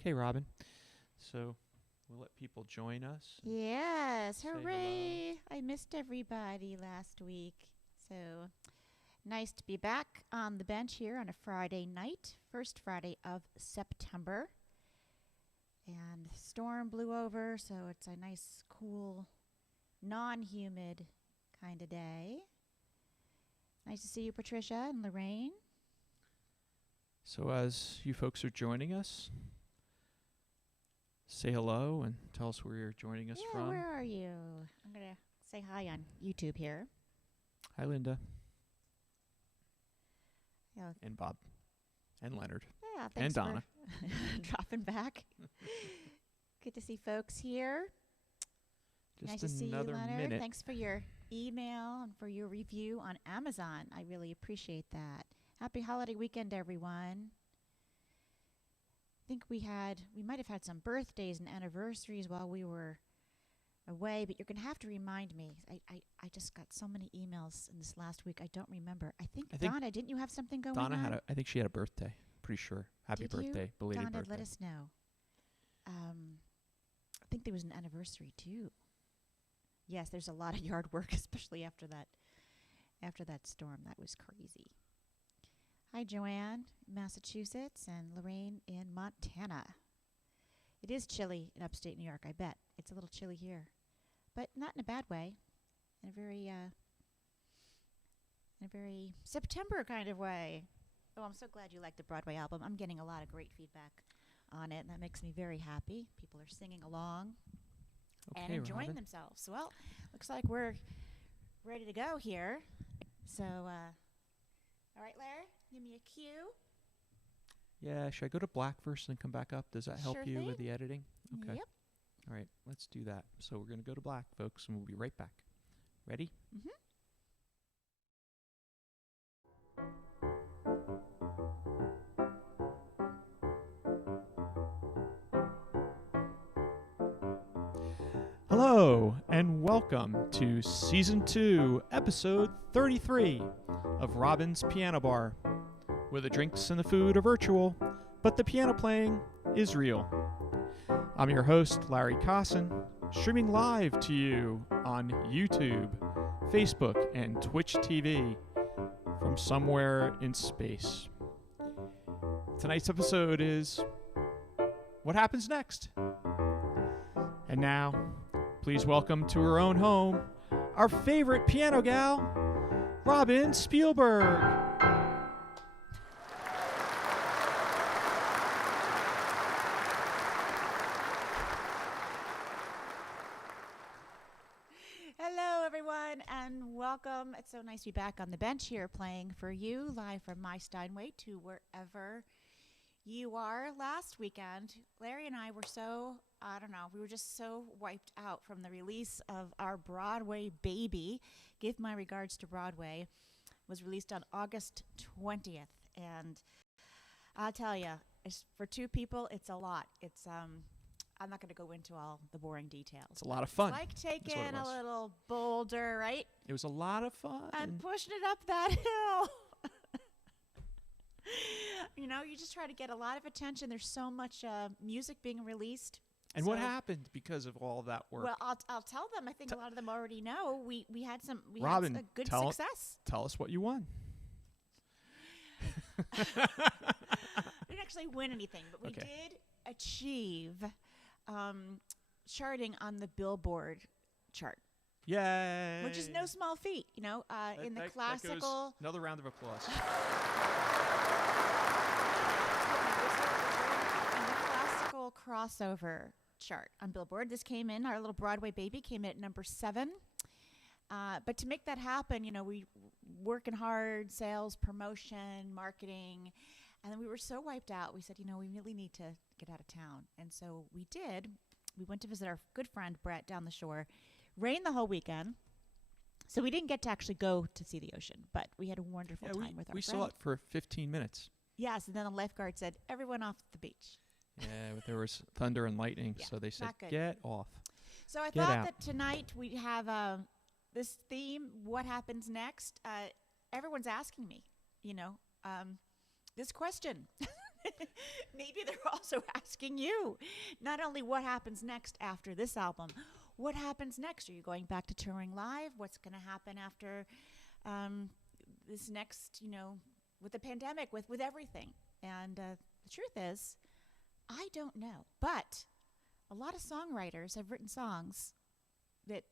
Okay, Robin. So we'll let people join us. Yes, Say hooray! I missed everybody last week. So nice to be back on the bench here on a Friday night, first Friday of September. And the storm blew over, so it's a nice, cool, non humid kind of day. Nice to see you, Patricia and Lorraine. So as you folks are joining us, say hello and tell us where you're joining us from. Where are you? I'm going to say hi on YouTube here. Hi, Linda. Yeah. And Bob. And Leonard. Yeah, And thanks Donna. for dropping back. Good to see folks here. Just Nice to see you, another Leonard. minute. Thanks for your email and for your review on Amazon. I really appreciate that. Happy holiday weekend, everyone. I think we might have had some birthdays and anniversaries while we were away, but you're going to have to remind me. I just got so many emails in this last week. I don't remember. I think Donna, didn't you have something going on? Donna I think she had a birthday. Pretty sure. Happy Did you? birthday. Belated Donna, birthday. let us know. I think there was an anniversary too. Yes, there's a lot of yard work, especially after that storm. That was crazy. Hi, Joanne, Massachusetts, and Lorraine in Montana. It is chilly in upstate New York, I bet. It's a little chilly here, but not in a bad way. In a very September kind of way. Oh, I'm so glad you liked the Broadway album. I'm getting a lot of great feedback on it, and that makes me very happy. People are singing along and enjoying Robin. themselves. Well, looks like we're ready to go here. So, all right, Larry, give me a cue. Yeah, should I go to black first and then come back up? Does that help Sure you thing. with the editing? Okay. Yep. All right, let's do that. So we're going to go to black, folks, and we'll be right back. Ready? Mm-hmm. Hello, and welcome to Season 2, Episode 33 of Robin's Piano Bar, where the drinks and the food are virtual, but the piano playing is real. I'm your host, Larry Cosson, streaming live to you on YouTube, Facebook, and Twitch TV from somewhere in space. Tonight's episode is What Happens Next? And now, please welcome to her own home, our favorite piano gal, Robin Spielberg. Hello, everyone, and welcome. It's so nice to be back on the bench here playing for you live from my Steinway to wherever you are. Last weekend, Larry and I were we were just so wiped out from the release of our Broadway baby. Give My Regards to Broadway was released on August 20th. And I'll tell you, for two people, it's a lot. I'm not going to go into all the boring details. It's a lot of fun. It's like taking That's what it a was. little boulder, right? It was a lot of fun. And pushing it up that hill. You just try to get a lot of attention. There's so much music being released. And what happened because of all that work? Well, I'll tell them. I think a lot of them already know. We had Robin, had a good tell success. Tell us what you won. We didn't actually win anything, but we Okay. did achieve charting on the Billboard chart, Yay! which is no small feat. In the That classical. goes another round of applause. In the classical crossover chart on Billboard. This came in, our little Broadway baby came in at number 7. But to make that happen, we working hard, sales, promotion, marketing, and then we were so wiped out. We said, we really need to get out of town. And so we did. We went to visit our good friend Brett down the shore. Rained the whole weekend. So we didn't get to actually go to see the ocean, but we had a wonderful time with our we friend. saw it for 15 minutes. Yes, and then the lifeguard said, everyone off the beach. Yeah, but there was thunder and lightning, Yeah, so they said, not good. get off. So I Get thought out. that tonight we'd have this theme, what happens next? Everyone's asking me, this question. Maybe they're also asking you not only what happens next after this album, what happens next? Are you going back to touring live? What's going to happen after this next, with the pandemic, with everything? And the truth is, I don't know. But a lot of songwriters have written songs that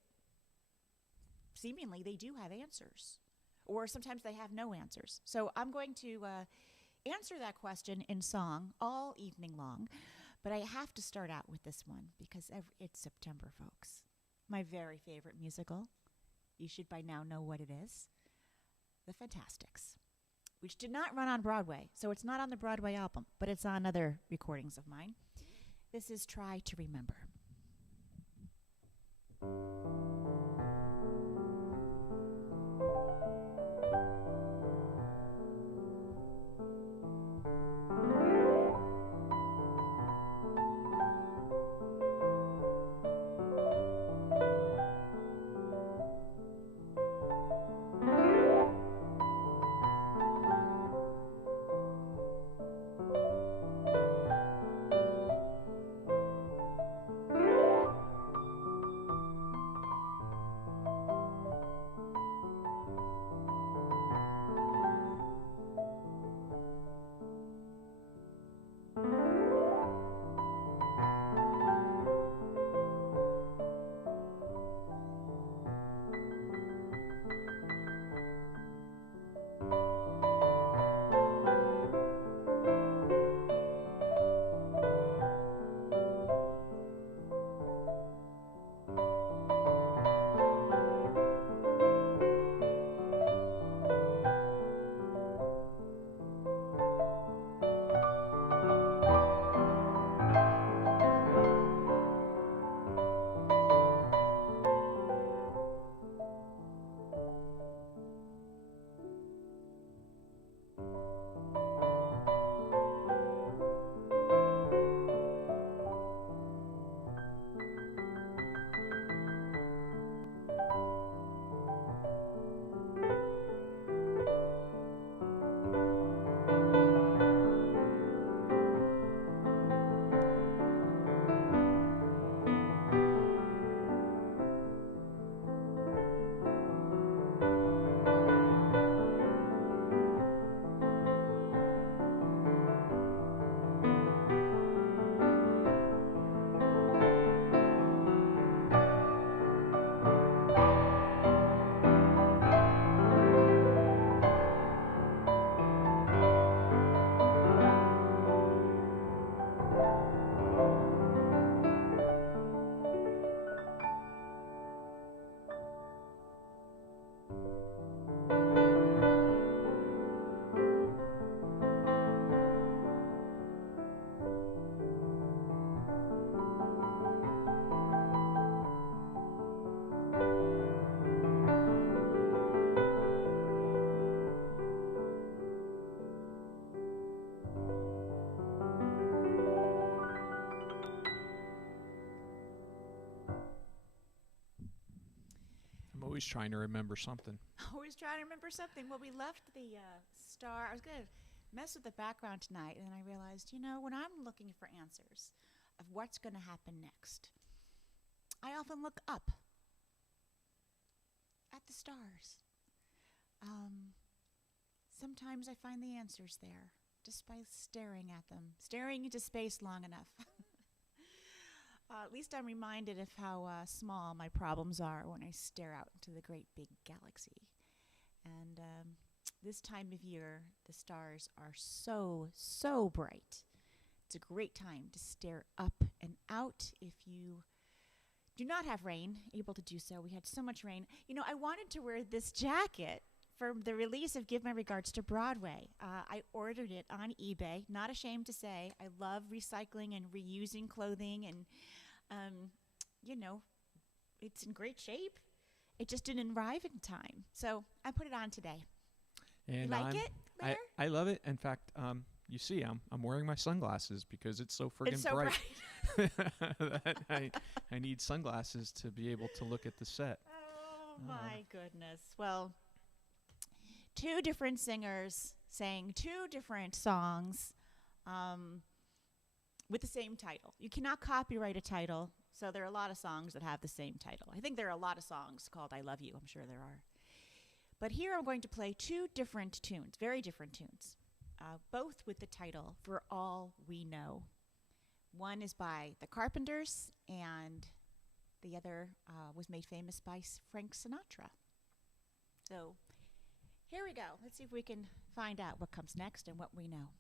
seemingly they do have answers, or sometimes they have no answers. So I'm going to answer that question in song all evening long, but I have to start out with this one because it's September, folks. My very favorite musical. You should by now know what it is. The Fantastics, which did not run on Broadway, so it's not on the Broadway album, but it's on other recordings of mine. This is Try to Remember. Always trying to remember something. Always trying to remember something. Well, we left the star. I was going to mess with the background tonight, and then I realized, when I'm looking for answers of what's going to happen next, I often look up at the stars. Sometimes I find the answers there just by staring at them, staring into space long enough. At least I'm reminded of how small my problems are when I stare out into the great big galaxy. And this time of year, the stars are so, so bright. It's a great time to stare up and out if you do not have rain, able to do so. We had so much rain. I wanted to wear this jacket for the release of Give My Regards to Broadway. I ordered it on eBay. Not ashamed to say, I love recycling and reusing clothing, and it's in great shape. It just didn't arrive in time, so I put it on today. And you like it, Blair? I love it. In fact, you see, I'm wearing my sunglasses because it's so friggin' so bright. That I need sunglasses to be able to look at the set. Oh my goodness! Well, two different singers sang two different songs with the same title. You cannot copyright a title, so there are a lot of songs that have the same title. I think there are a lot of songs called I Love You. I'm sure there are. But here I'm going to play two different tunes, very different tunes, both with the title For All We Know. One is by the Carpenters, and the other was made famous by Frank Sinatra. So here we go. Let's see if we can find out what comes next and what we know.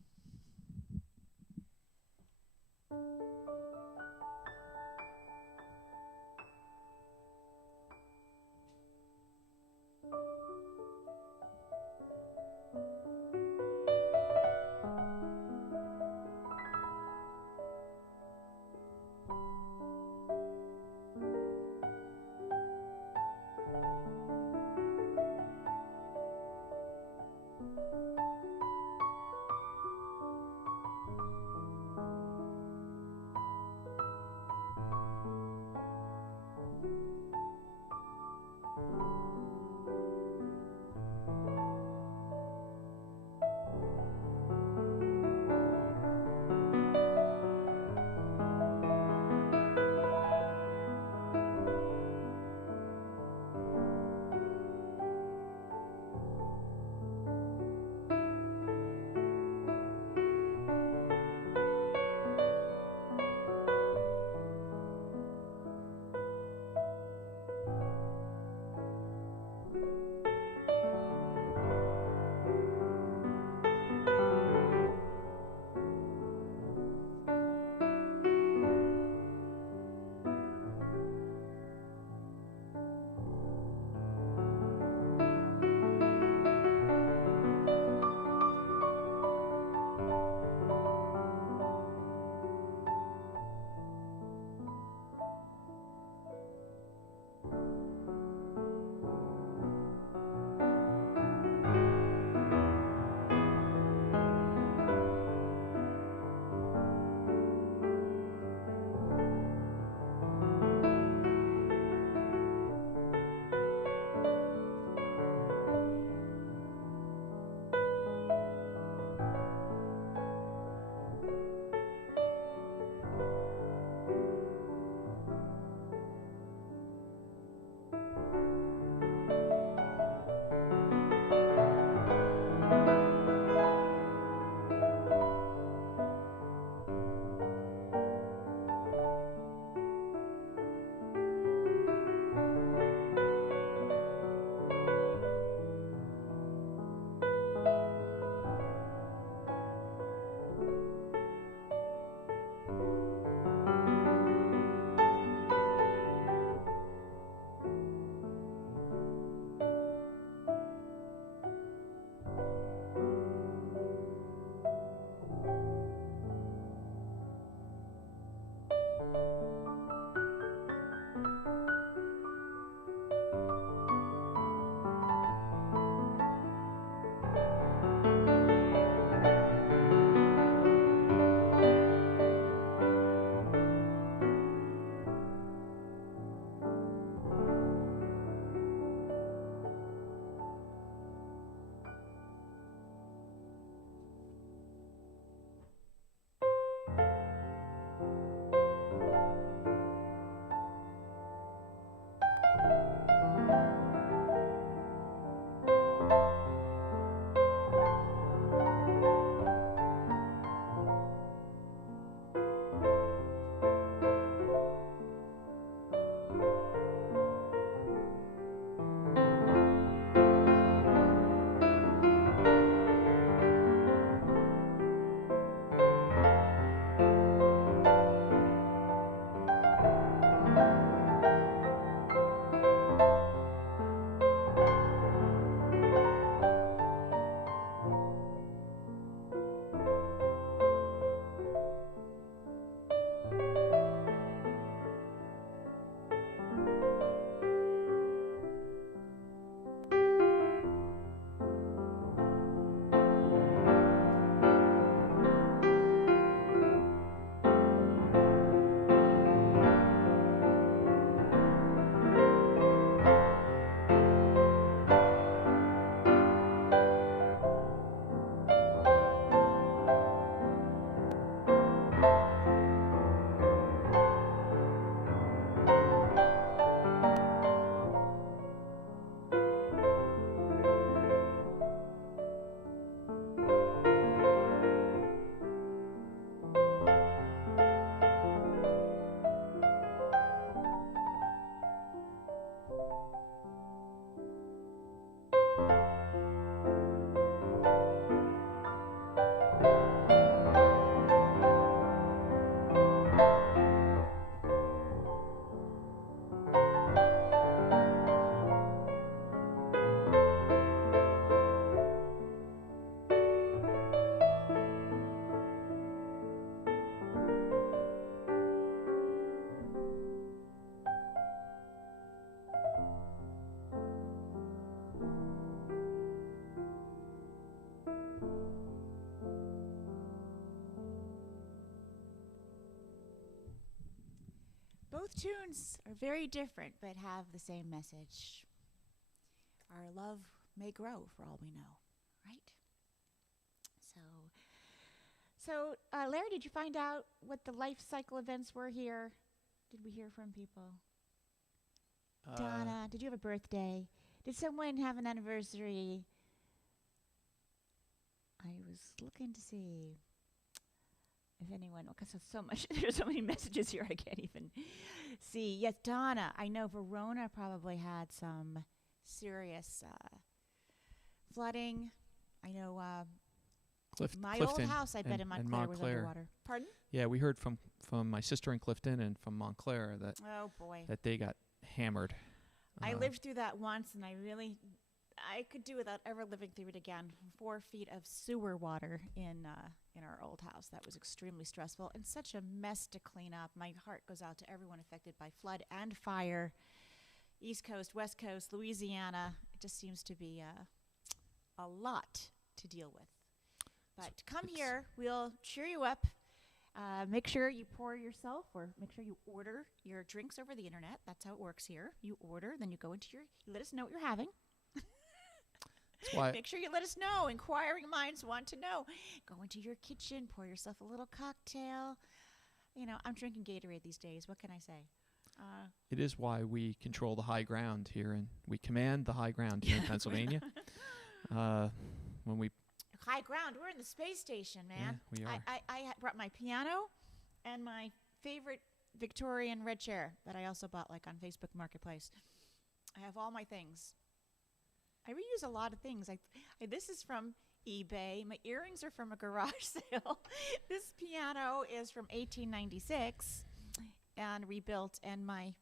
Both tunes are very different, but have the same message. Our love may grow, for all we know, right? So, Larry, did you find out what the life cycle events were here? Did we hear from people? Donna, did you have a birthday? Did someone have an anniversary? I was looking to see if anyone, because there's so much, there's so many messages here I can't even see. Yes, Donna, I know Verona probably had some serious flooding. I know my Clifton old house, I bet in Montclair was underwater. Pardon? Yeah, we heard from my sister in Clifton and from Montclair that Oh, boy. that they got hammered. I lived through that once, and I could do without ever living through it again. 4 feet of sewer water in our old house. That was extremely stressful and such a mess to clean up. My heart goes out to everyone affected by flood and fire. East Coast, West Coast, Louisiana. It just seems to be a lot to deal with. But come here. We'll cheer you up. Make sure you pour yourself, or make sure you order your drinks over the internet. That's how it works here. You order, then you go into you let us know what you're having. Make sure you let us know. Inquiring minds want to know. Go into your kitchen, pour yourself a little cocktail. You know, I'm drinking Gatorade these days. What can I say? It is why we control the high ground here, and we command the high ground here in Pennsylvania. When we high ground, we're in the space station, man. Yeah, we are. I brought my piano and my favorite Victorian red chair that I also bought like on Facebook Marketplace. I have all my things. I reuse a lot of things. This is from eBay. My earrings are from a garage sale. This piano is from 1896 and rebuilt, and my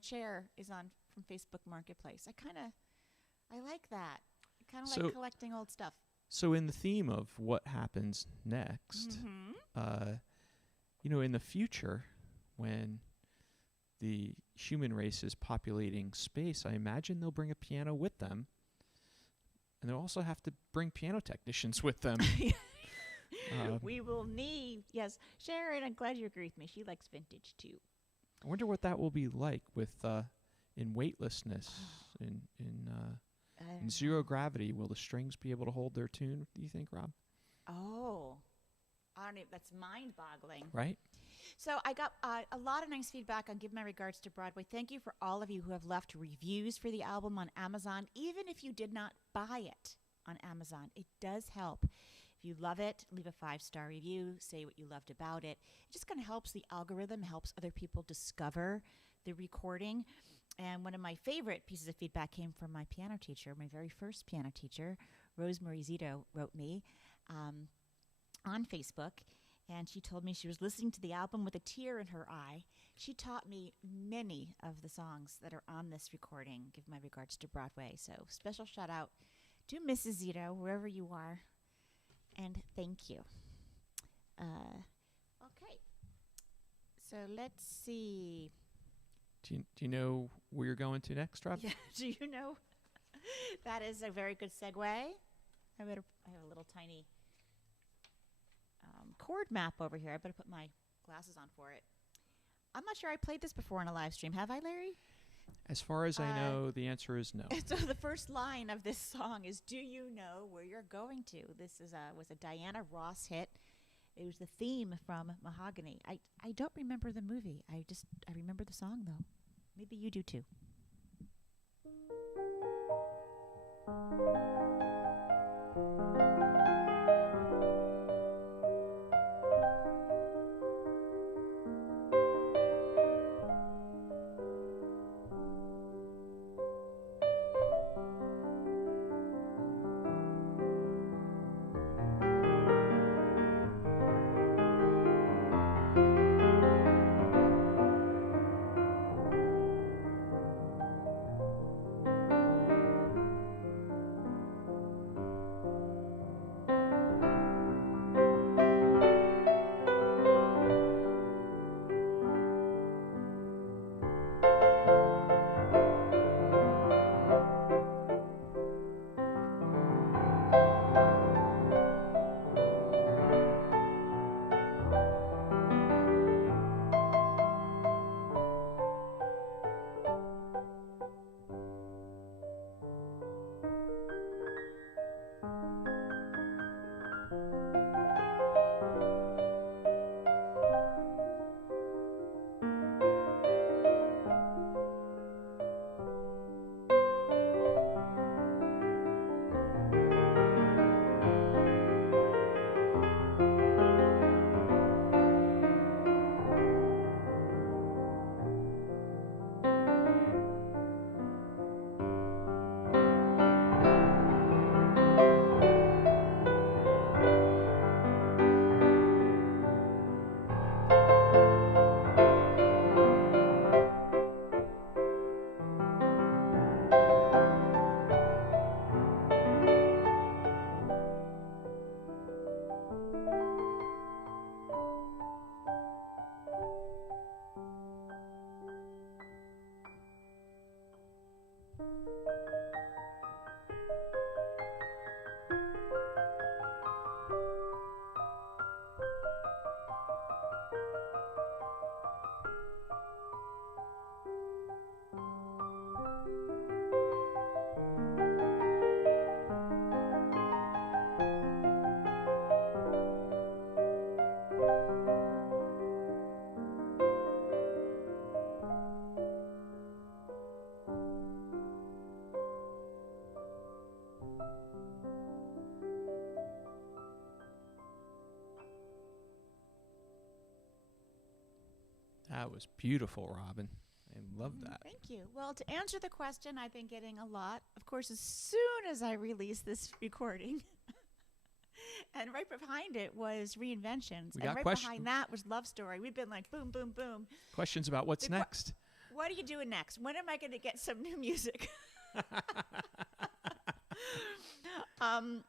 chair is from Facebook Marketplace. I like that. I kind of like collecting old stuff. So in the theme of what happens next, in the future, when the human race is populating space, I imagine they'll bring a piano with them. And they'll also have to bring piano technicians with them. We will need, yes. Sharon, I'm glad you agree with me. She likes vintage, too. I wonder what that will be like with in weightlessness, in zero gravity. Will the strings be able to hold their tune, do you think, Rob? Oh, I don't know. That's mind-boggling. Right? So I got a lot of nice feedback on Give My Regards to Broadway. Thank you for all of you who have left reviews for the album on Amazon. Even if you did not buy it on Amazon, it does help. If you love it, leave a 5-star review. Say what you loved about it. It just kind of helps the algorithm, helps other people discover the recording. And one of my favorite pieces of feedback came from my piano teacher, my very first piano teacher, Rosemary Zito, wrote me on Facebook. And she told me she was listening to the album with a tear in her eye. She taught me many of the songs that are on this recording. Give my regards to Broadway. So special shout out to Mrs. Zito, wherever you are. And thank you. Okay. So let's see. Do you know where you're going to next, Rob? Yeah, do you know? That is a very good segue. I have a little tiny chord map over here. I better put my glasses on for it. I'm not sure I played this before on a live stream. Have I, Larry? As far as I know, the answer is no. So the first line of this song is, "Do you know where you're going to?" This was a Diana Ross hit. It was the theme from Mahogany. I don't remember the movie. I remember the song, though. Maybe you do, too. That was beautiful, Robin. I love that. Thank you. Well, to answer the question, I've been getting a lot. Of course, as soon as I released this recording, and right behind it was Reinventions, We and got right question- behind that was Love Story. We've been like boom, boom, boom. Questions about what's The que- next? What are you doing next? When am I going to get some new music? I'm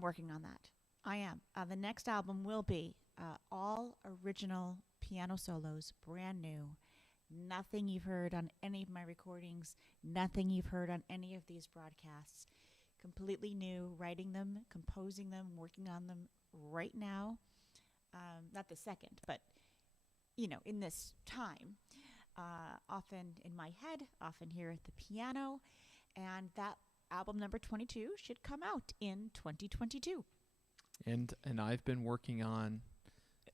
working on that. I am. The next album will be all original piano solos, brand new. Nothing you've heard on any of my recordings, nothing you've heard on any of these broadcasts. Completely new, writing them, composing them, working on them right now. Not the second, but, in this time. Often in my head, often here at the piano. And that album number 22 should come out in 2022. And I've been working on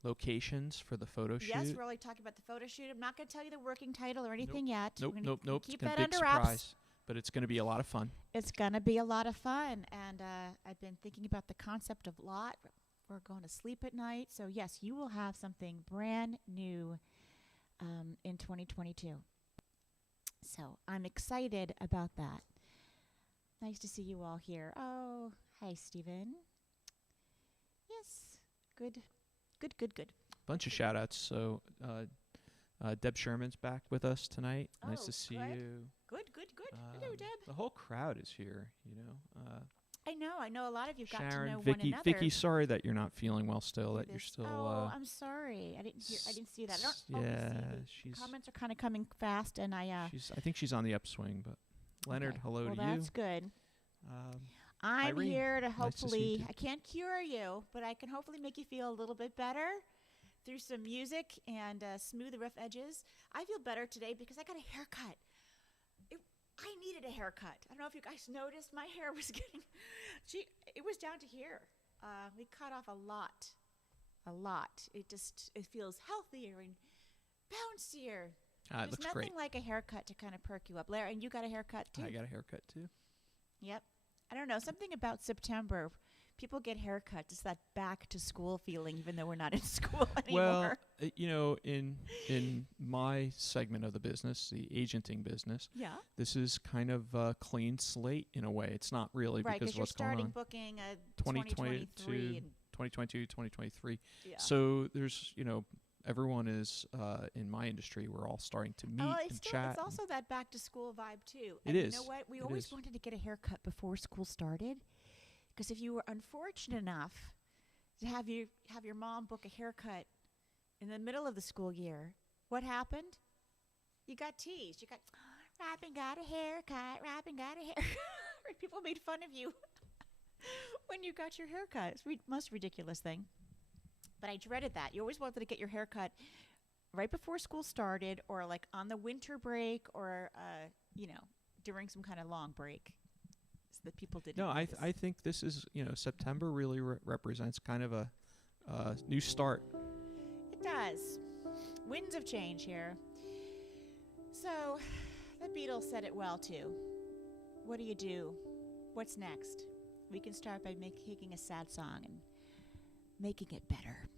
locations for the photo shoot. Yes, we're only talking about the photo shoot. I'm not going to tell you the working title or anything yet. Nope. We're gonna It's Keep gonna that be a big under wraps. surprise, but it's going to be a lot of fun. It's going to be a lot of fun. And I've been thinking about the concept of lot. We're going to sleep at night. So, yes, you will have something brand new in 2022. So, I'm excited about that. Nice to see you all here. Oh, hi, Stephen. Yes, good. Bunch of shout outs. So Deb Sherman's back with us tonight. Nice Oh, to see good. you. Good. Hello, Deb. The whole crowd is here, I know a lot of you got to Sharon, know one Vicky, another. Vicky, sorry that you're not feeling well still, through that you're this. still Oh, I'm sorry. I didn't see that. I don't always see the comments are kind of coming fast, and I think she's on the upswing, but Leonard, okay. hello well, to you. that's good. Um, I'm Irene, here to nice to see you hopefully, too. I can't cure you, but I can hopefully make you feel a little bit better through some music and smooth the rough edges. I feel better today because I got a haircut. I needed a haircut. I don't know if you guys noticed, my hair was getting, it was down to here. We cut off a lot. It feels healthier and bouncier. it There's looks nothing great. like a haircut to kind of perk you up. Larry, and you got a haircut too? I got a haircut too. Yep. I don't know, something about September. People get haircuts. It's that back to school feeling, even though we're not in school anymore. Well, in my segment of the business, the agenting business, Yeah. this is kind of a clean slate in a way. It's not really Right, because because you're what's going starting on. booking 2022, 2023. And 2022, 2023. yeah. So there's, everyone is in my industry. We're all starting to meet and chat. It's also that back to school vibe too. It And is. You know what? We It always is. wanted to get a haircut before school started, because if you were unfortunate enough to have your mom book a haircut in the middle of the school year, what happened? You got teased. You got, Robin got a haircut. Robin got a haircut. People made fun of you when you got your haircut. It's the most ridiculous thing. But I dreaded that. You always wanted to get your haircut right before school started, or like on the winter break, or during some kind of long break, so that people didn't. No, notice. I think this is, September really represents kind of a new start. It does. Winds of change here. So, the Beatles said it well too. What do you do? What's next? We can start by taking a sad song and making it better.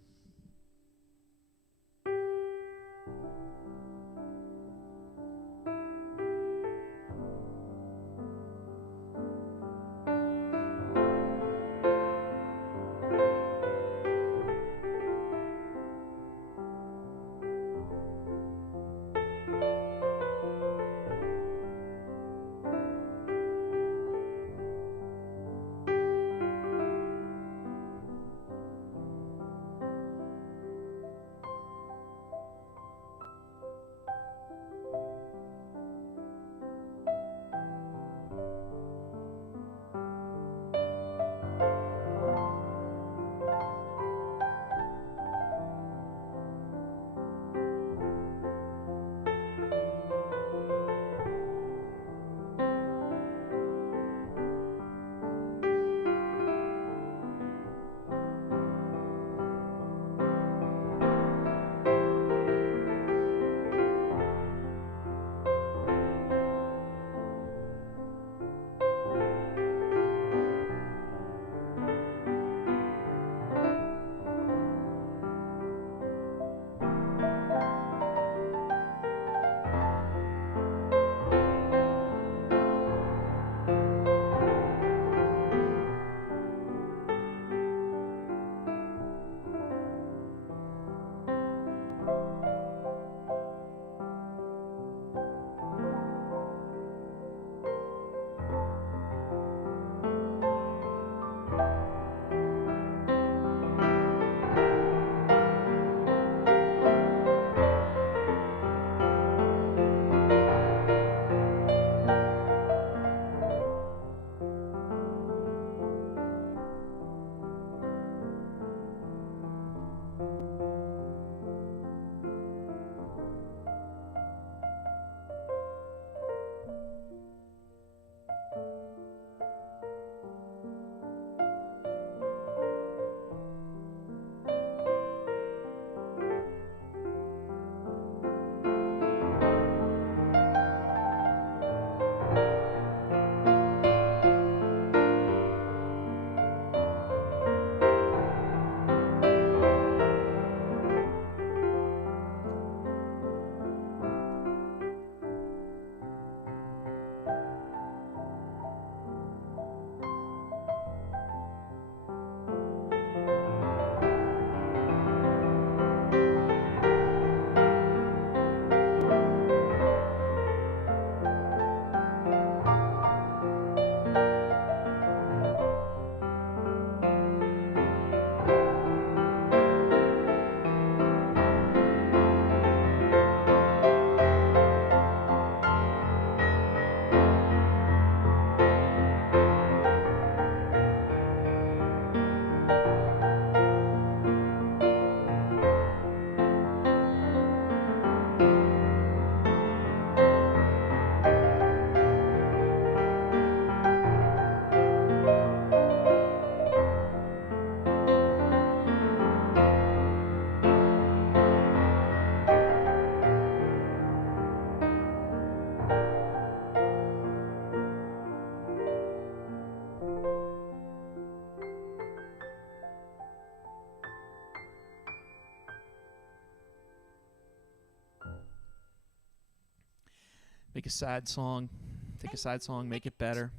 take a sad song, make it better.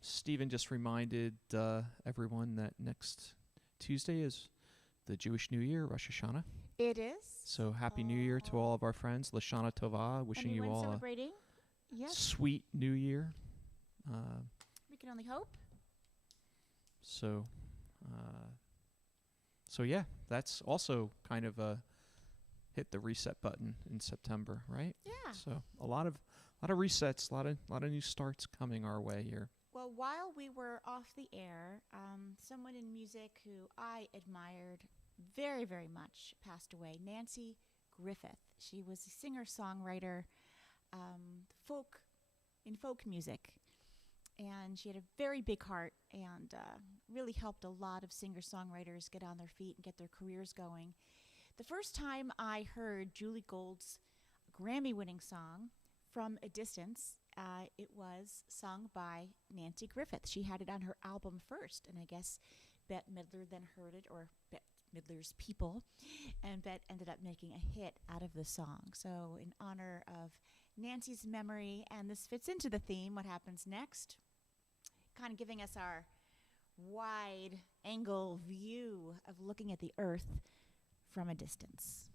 Stephen just reminded everyone that next Tuesday is the Jewish New Year, Rosh Hashanah. It is. So happy New Year to all of our friends. Lashana Tova, wishing you all celebrating? a Yes. sweet New Year. We can only hope. So yeah, that's also kind of hit the reset button in September, right? Yeah. So a lot of resets, a lot of new starts coming our way here. Well, while we were off the air, someone in music who I admired very, very much passed away. Nanci Griffith. She was a singer-songwriter, folk music, and she had a very big heart and really helped a lot of singer-songwriters get on their feet and get their careers going. The first time I heard Julie Gold's Grammy-winning song, From a Distance, it was sung by Nanci Griffith. She had it on her album first, and I guess Bette Midler then heard it, or Bette Midler's people, and Bette ended up making a hit out of the song. So in honor of Nanci's memory, and this fits into the theme, what happens next, kind of giving us our wide angle view of looking at the earth from a distance.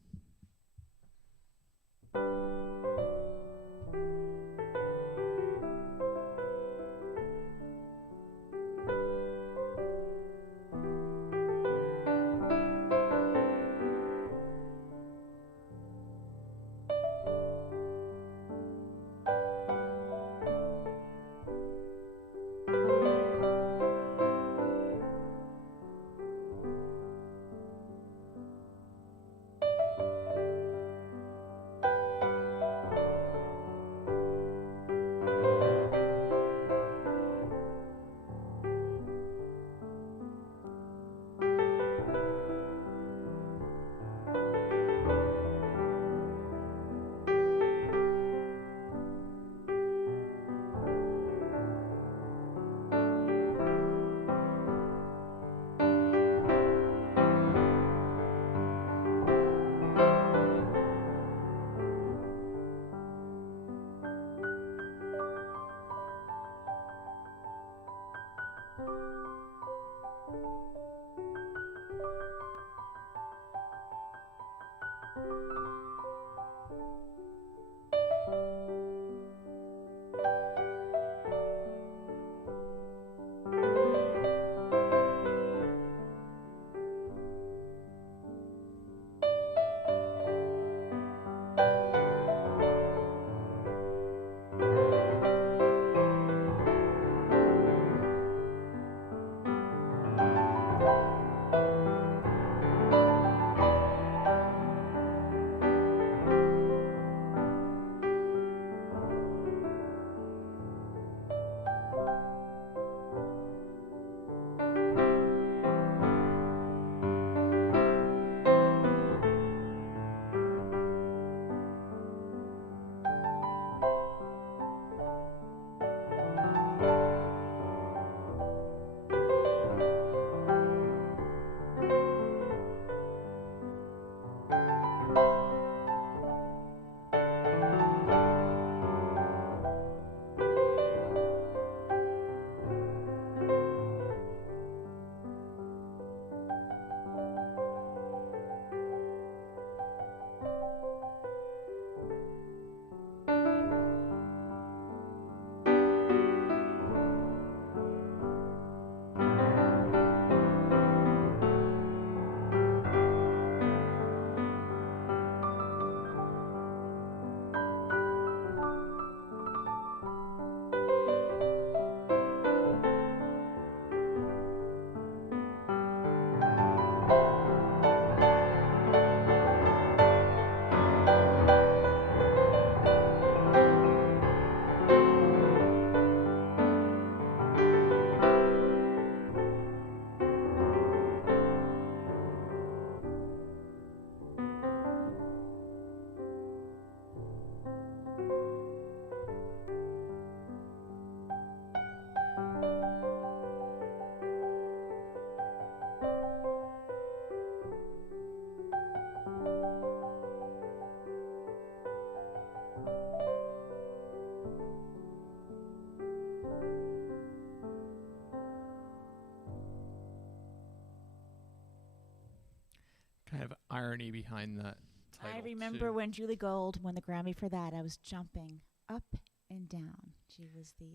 irony behind that title. I remember when Julie Gold won the Grammy for that, I was jumping up and down. She was the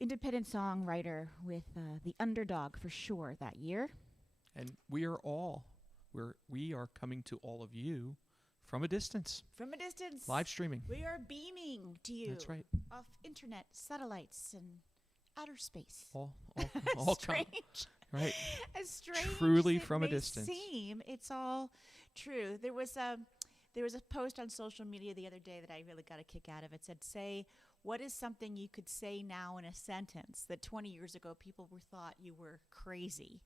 independent songwriter with the underdog for sure that year. And we are coming to all of you from a distance. From a distance. Live streaming. We are beaming to you. That's right. Off internet, satellites, and outer space. All strange. Right. As strange Truly as it from a may distance. seem, it's all true. There was a post on social media the other day that I really got a kick out of. It said, "Say what is something you could say now in a sentence that 20 years ago people thought you were crazy."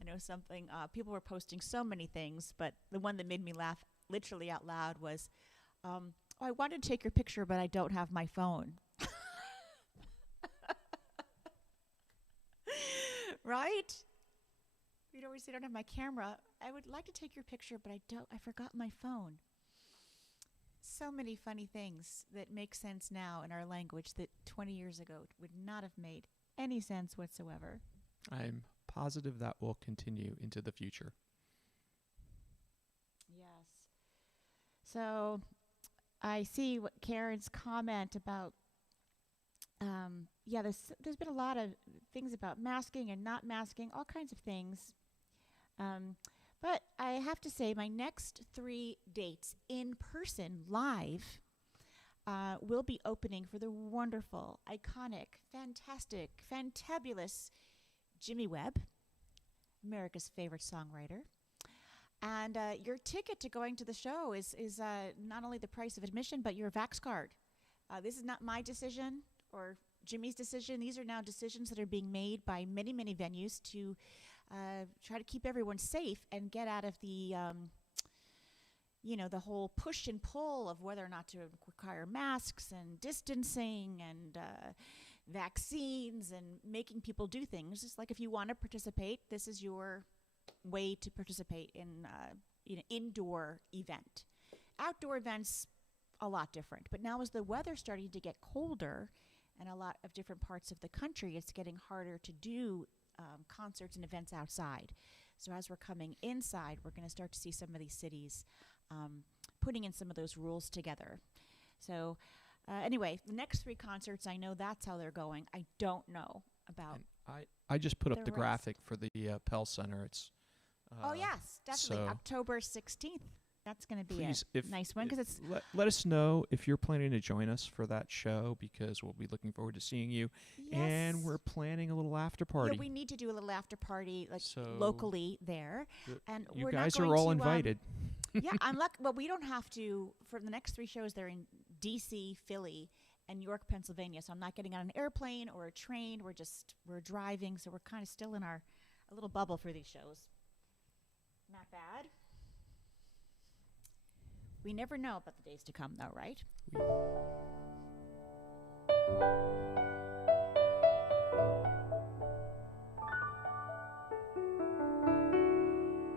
I know something. People were posting so many things, but the one that made me laugh literally out loud was, "I wanted to take your picture, but I don't have my phone." Right? You'd always say, "I don't have my camera. I would like to take your picture, but I forgot my phone." So many funny things that make sense now in our language that 20 years ago would not have made any sense whatsoever. I'm positive that will continue into the future. Yes. So I see what Karen's comment about there's been a lot of things about masking and not masking, all kinds of things. But I have to say my next 3 dates in person live will be opening for the wonderful, iconic, fantastic, fantabulous Jimmy Webb, America's favorite songwriter. And your ticket to going to the show is not only the price of admission, but your Vax card. This is not my decision or Jimmy's decision. These are now decisions that are being made by many, many venues to try to keep everyone safe and get out of the, the whole push and pull of whether or not to require masks and distancing and vaccines and making people do things. It's like if you want to participate, this is your way to participate in an indoor event. Outdoor events, a lot different. But now as the weather's starting to get colder in a lot of different parts of the country, it's getting harder to do concerts and events outside. So as we're coming inside, we're going to start to see some of these cities putting in some of those rules together. So anyway, the next 3 concerts, I know that's how they're going. I don't know about... I just put up the rest. graphic for the Pell Center. It's oh, yes, definitely. so October 16th. That's going to be please, a nice one because it's... Let us know if you're planning to join us for that show because we'll be looking forward to seeing you. Yes. And we're planning a little after party. Yeah, we need to do a little after party So locally there. And you we're guys not going are all to, invited. Yeah, I'm lucky. Well, we don't have to. For the next 3 shows, they're in D.C., Philly, and York, Pennsylvania. So I'm not getting on an airplane or a train. We're driving. So we're kind of still in a little bubble for these shows. Not bad. We never know about the days to come, though, right? But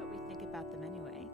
we think about them anyway.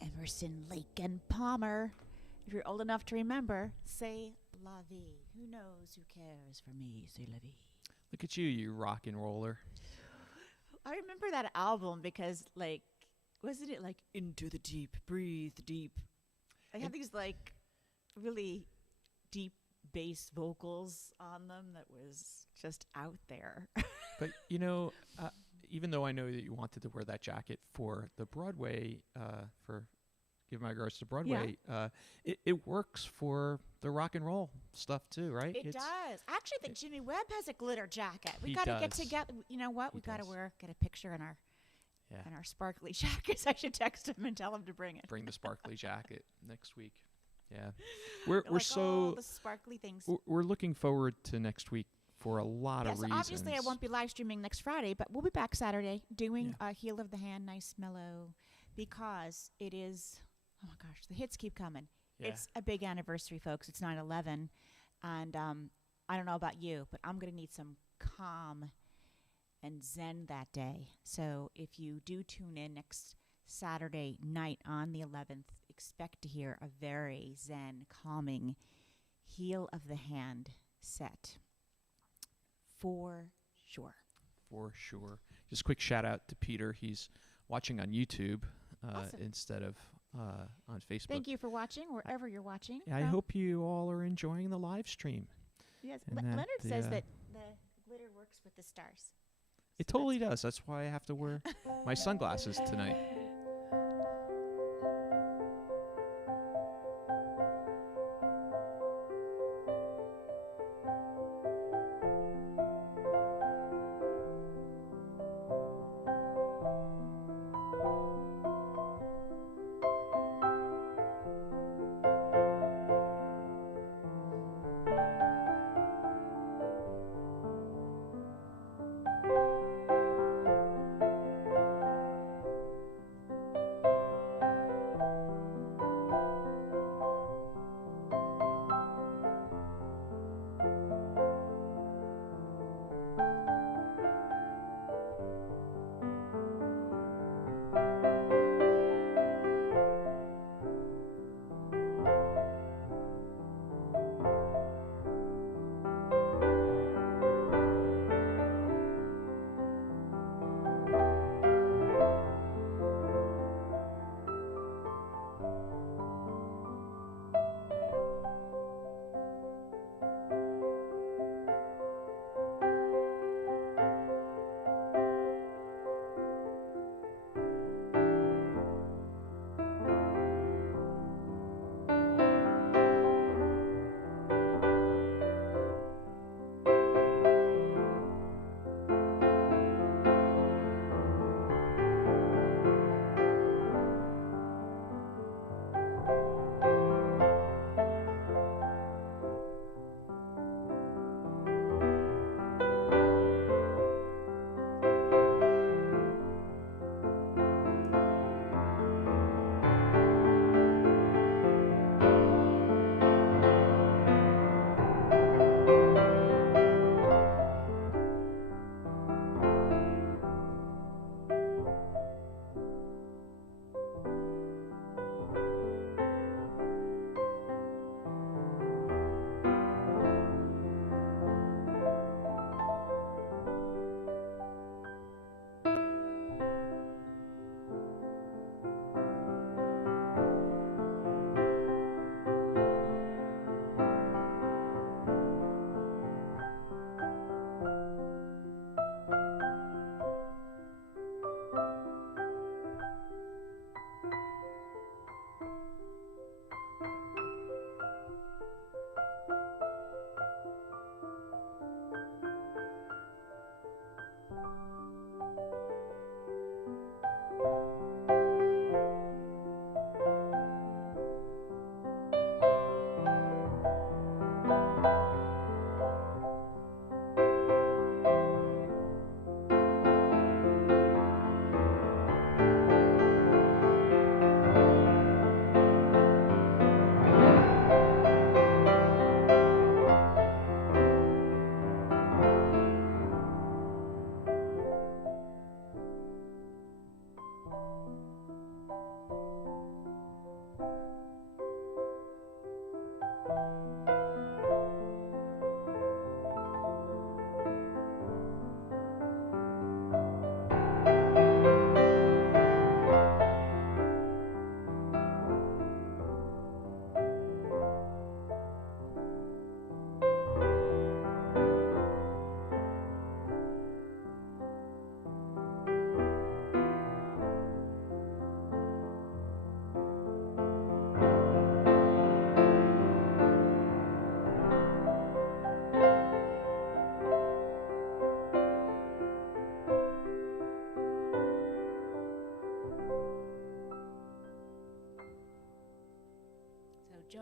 Emerson, Lake, and Palmer. If you're old enough to remember, say la vie. Who knows, who cares for me, say la vie. Look at you, you rock and roller. I remember that album because, like, wasn't it like Into the Deep, Breathe Deep? They had these, like, really deep bass vocals on them that was just out there. But, you know, even though I know that you wanted to wear that jacket for the Broadway, for Give My Regards to Broadway, it works for the rock and roll stuff too, right? It does. I actually think Jimmy Webb has a glitter jacket. We He got to get does. together. You know what? He We got to does. get a picture in our sparkly jackets. I should text him and tell him to bring it. Bring the sparkly jacket next week. Yeah, we're Like, so the sparkly things. we're looking forward to next week for a lot of Yes, reasons. obviously I won't be live streaming next Friday, but we'll be back Saturday doing Heel of the Hand, nice mellow, because it is. Oh my gosh, the hits keep coming. Yeah. It's a big anniversary, folks. It's 9/11, and I don't know about you, but I'm gonna need some calm and zen that day. So if you do tune in next Saturday night on the 11th, expect to hear a very zen, calming Heel of the Hand set. For sure. For sure. Just a quick shout out to Peter. He's watching on YouTube Awesome. instead of on Facebook. Thank you for watching, wherever you're watching. I hope you all are enjoying the live stream. Yes, and that Leonard says the, that the glitter works with the stars. It totally does. That's why I have to wear my sunglasses tonight.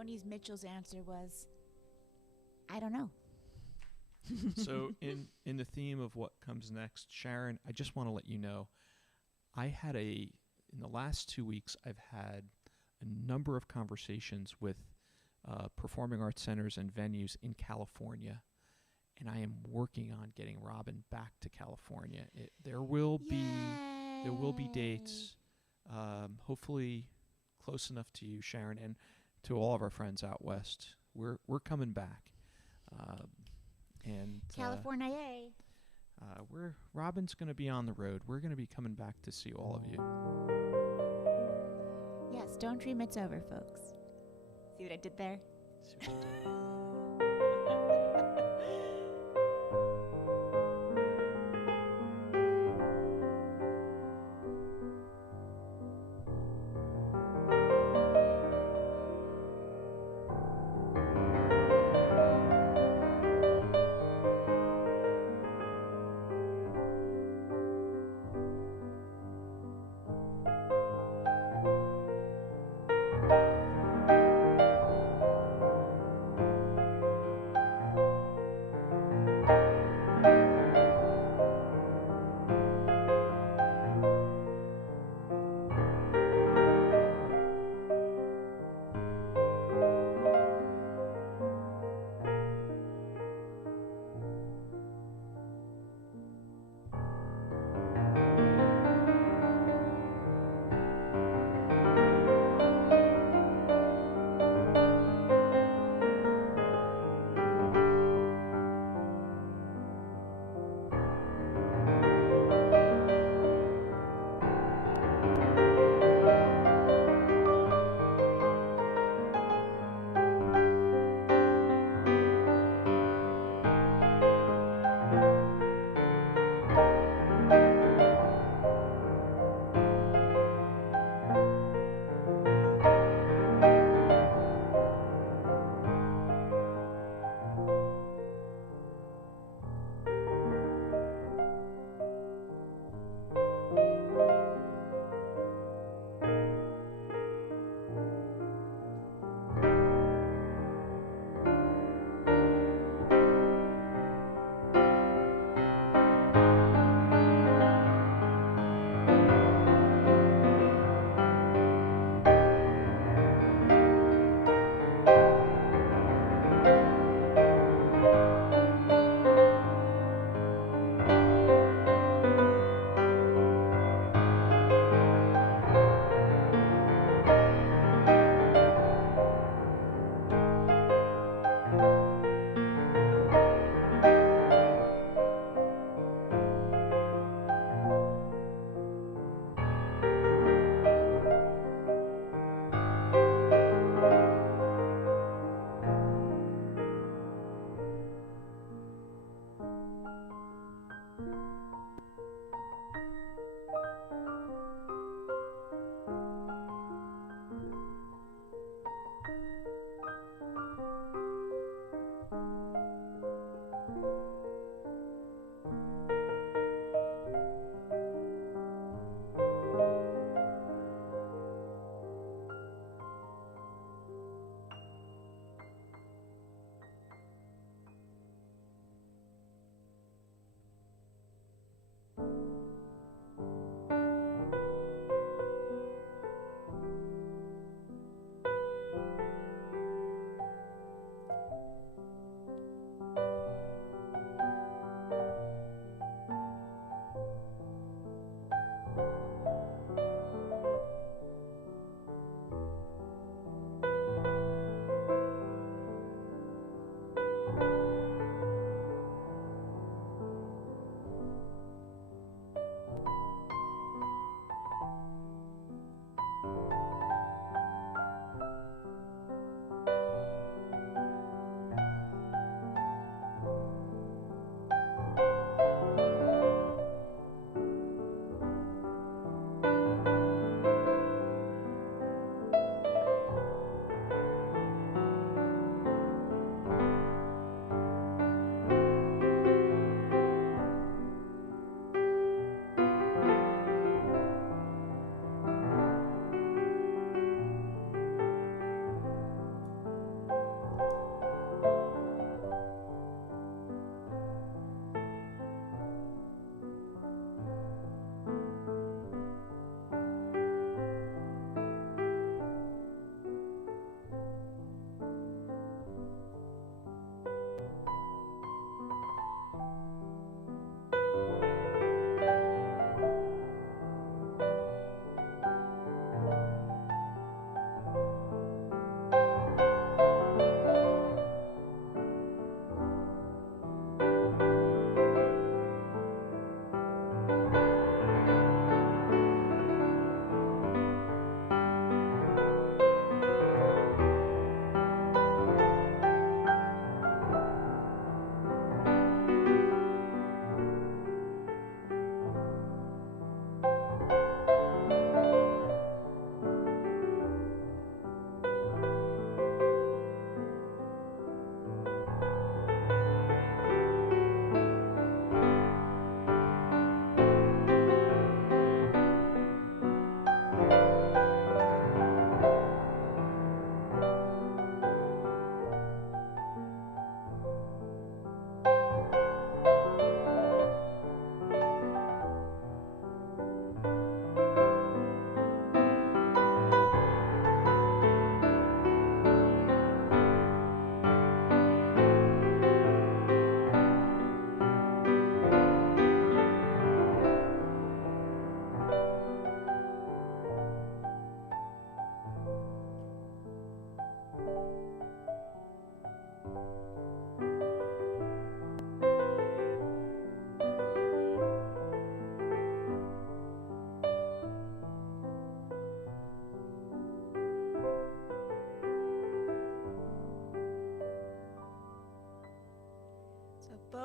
Hermione's Mitchell's answer was, I don't know. So in the theme of what comes next, Sharon, I just want to let you know, in the last 2 weeks, I've had a number of conversations with performing arts centers and venues in California, and I am working on getting Robin back to California. There will be dates, hopefully close enough to you, Sharon, and to all of our friends out west. We're coming back, and California. Robin's going to be on the road. We're going to be coming back to see all of you. Yes, don't dream it's over, folks. See what I did there? See what you did.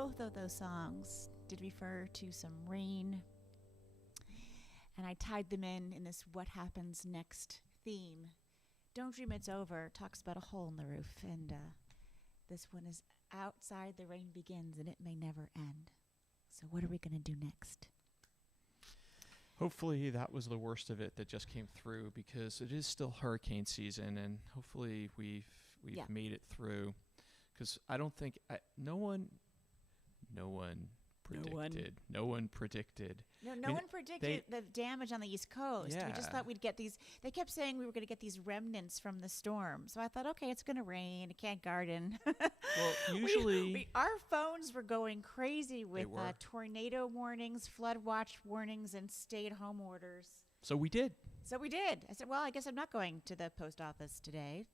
both of those songs did refer to some rain, and I tied them in this What Happens Next theme. Don't Dream It's Over talks about a hole in the roof, and this one is Outside the Rain Begins and It May Never End. So what are we going to do next? Hopefully that was the worst of it that just came through, because it is still hurricane season, and hopefully we've made it through. Because I don't think no one predicted. No one predicted the damage on the East Coast. Yeah. We just thought we'd get these. They kept saying we were going to get these remnants from the storm. So I thought, okay, it's going to rain. I can't garden. Well, usually our phones were going crazy with tornado warnings, flood watch warnings, and stay-at-home orders. So we did. I said, well, I guess I'm not going to the post office today.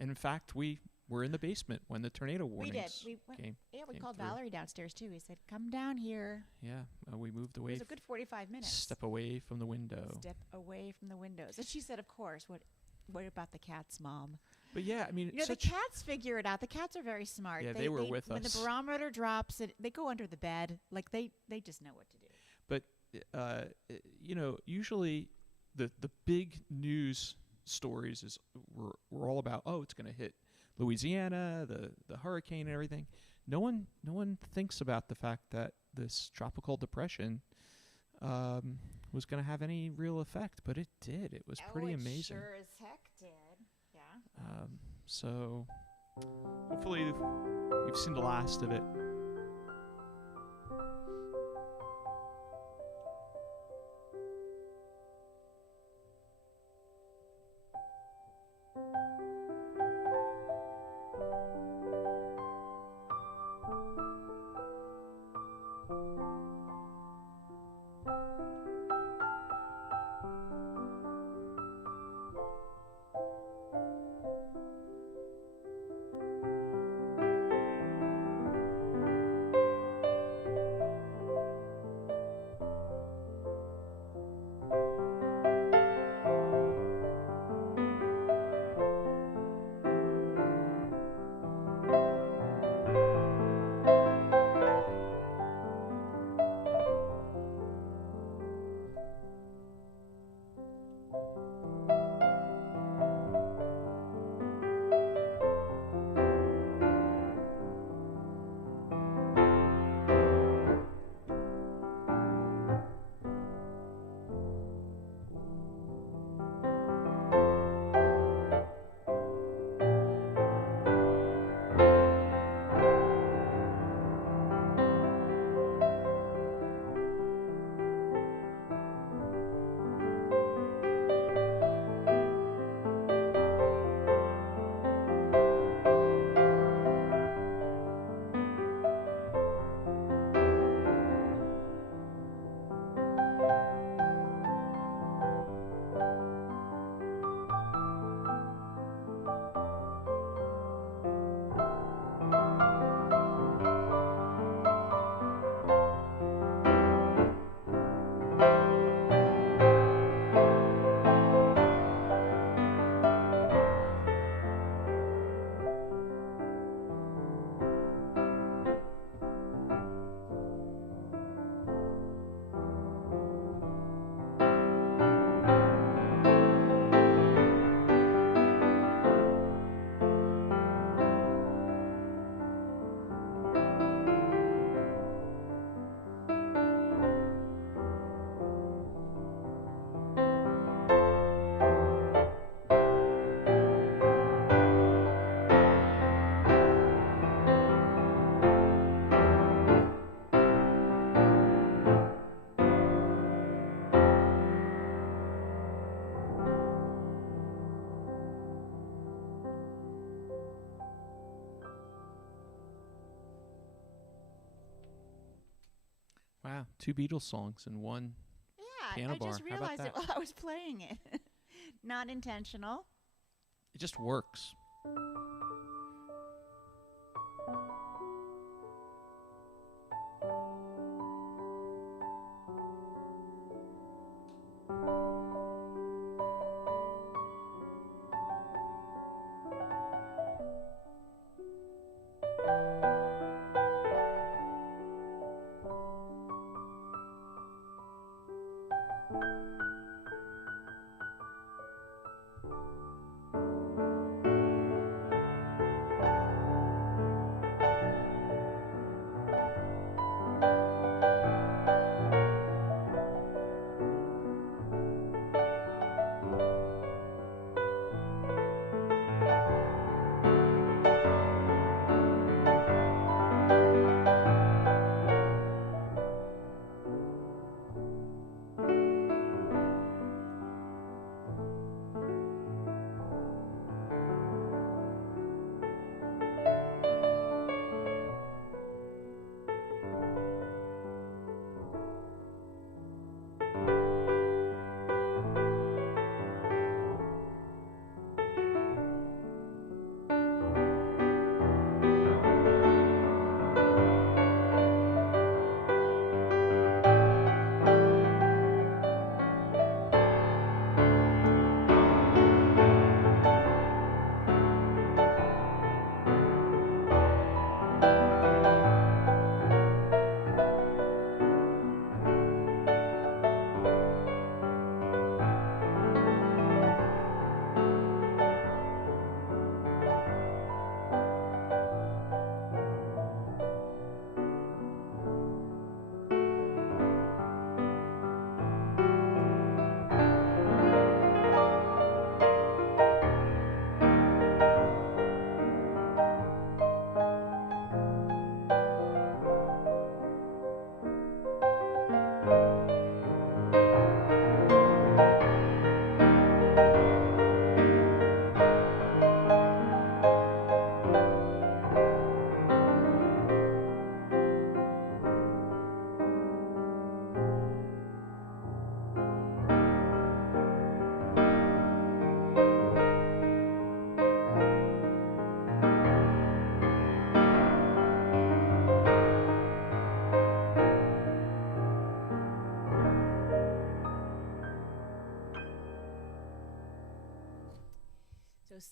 And in fact, we were in the basement when the tornado warnings came. Yeah, we came called through. Valerie downstairs, too. We said, come down here. Yeah, we moved away. It was a good 45 minutes. Step away from the window. Step away from the windows. And she said, of course, what about the cats, Mom? But yeah, I mean, the cats figure it out. The cats are very smart. Yeah, they were with us. When the barometer drops, they go under the bed. Like, they just know what to do. But, usually the big news stories were all about, it's going to hit Louisiana, the hurricane and everything. No one thinks about the fact that this tropical depression was going to have any real effect, but it did. It was pretty amazing. Sure as heck did. Yeah. So hopefully we've seen the last of it. Wow, 2 Beatles songs and one piano bar. I just realized it while I was playing it. Not intentional. It just works.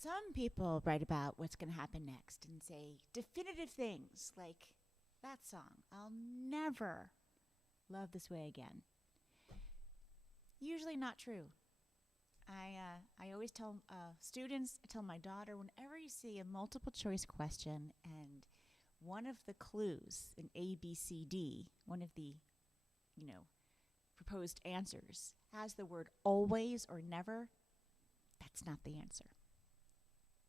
some people write about what's going to happen next and say definitive things like that song, I'll never love this way again. Usually not true. I always tell students, I tell my daughter, whenever you see a multiple choice question and one of the clues, an A, B, C, D, one of the, proposed answers has the word always or never, that's not the answer.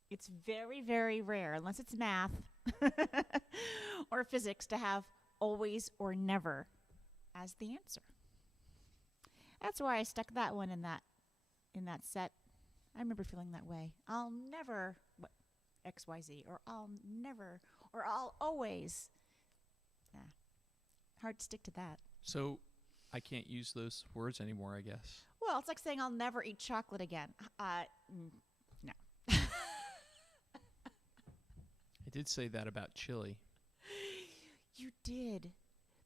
It's very, very rare, unless it's math or physics, to have always or never as the answer. That's why I stuck that one in that set. I remember feeling that way. I'll never XYZ, or I'll never, or I'll always. Yeah. Hard to stick to that. So I can't use those words anymore, I guess. Well, it's like saying I'll never eat chocolate again. No. I did say that about chili. You did.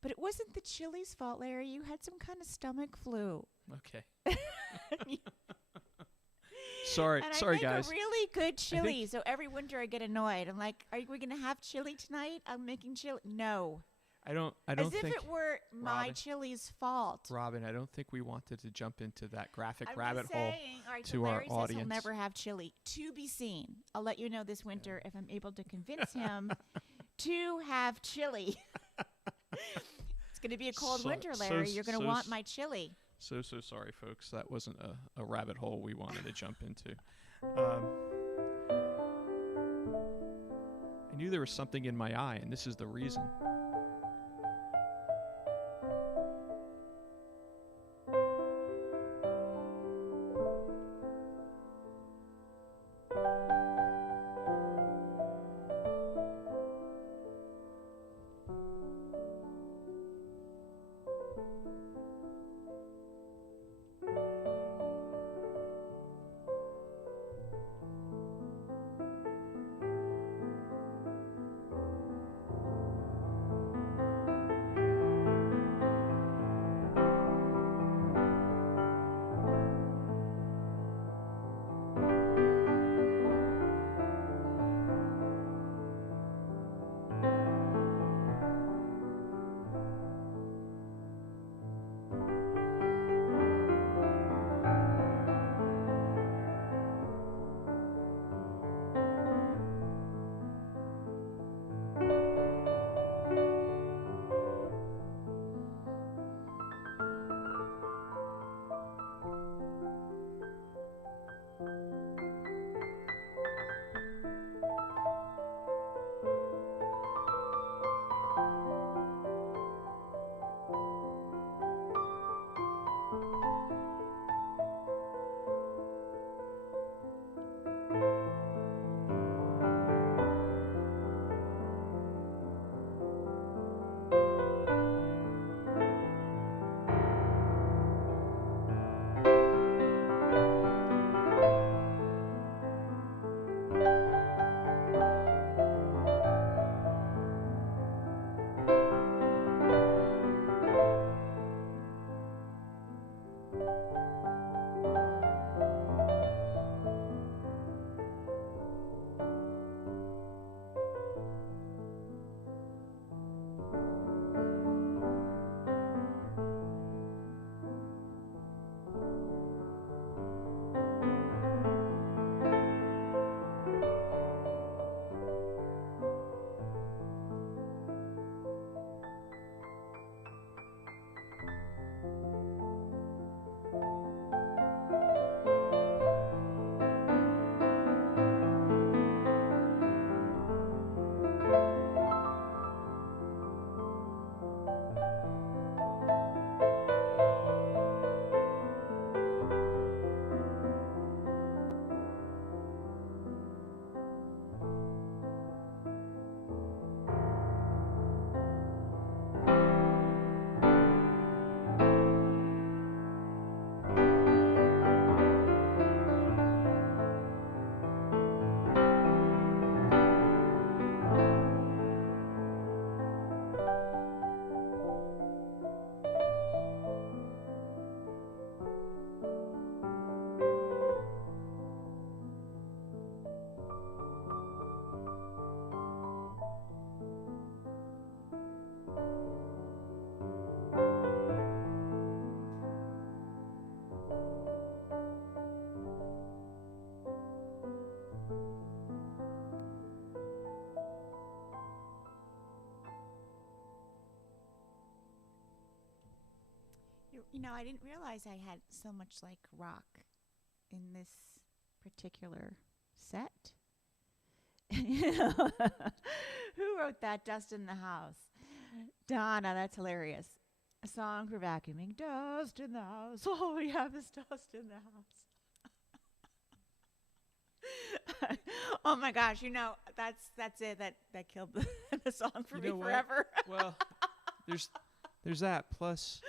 But it wasn't the chili's fault, Larry. You had some kind of stomach flu. Okay. Sorry, and sorry, I make guys. a really good chili, so every winter I get annoyed. I'm like, "Are we going to have chili tonight? I'm making chili." No. I don't As if think it were my Robin- chili's fault. Robin, I don't think we wanted to jump into that graphic I'm rabbit just hole. saying, all right, to so our Larry says he'll audience. never have chili. To be seen. I'll let you know this winter if I'm able to convince him to have chili. It's going to be a cold winter, Larry. You're going to want my chili. So sorry, folks. That wasn't a rabbit hole we wanted to jump into. I knew there was something in my eye, and this is the reason. I didn't realize I had so much like rock in this particular set. Who wrote that? Dust in the House. Donna, that's hilarious. A song for vacuuming. Dust in the house. All we have is dust in the house. Oh my gosh, that's it. That killed the song for me forever. Well, there's that. Plus,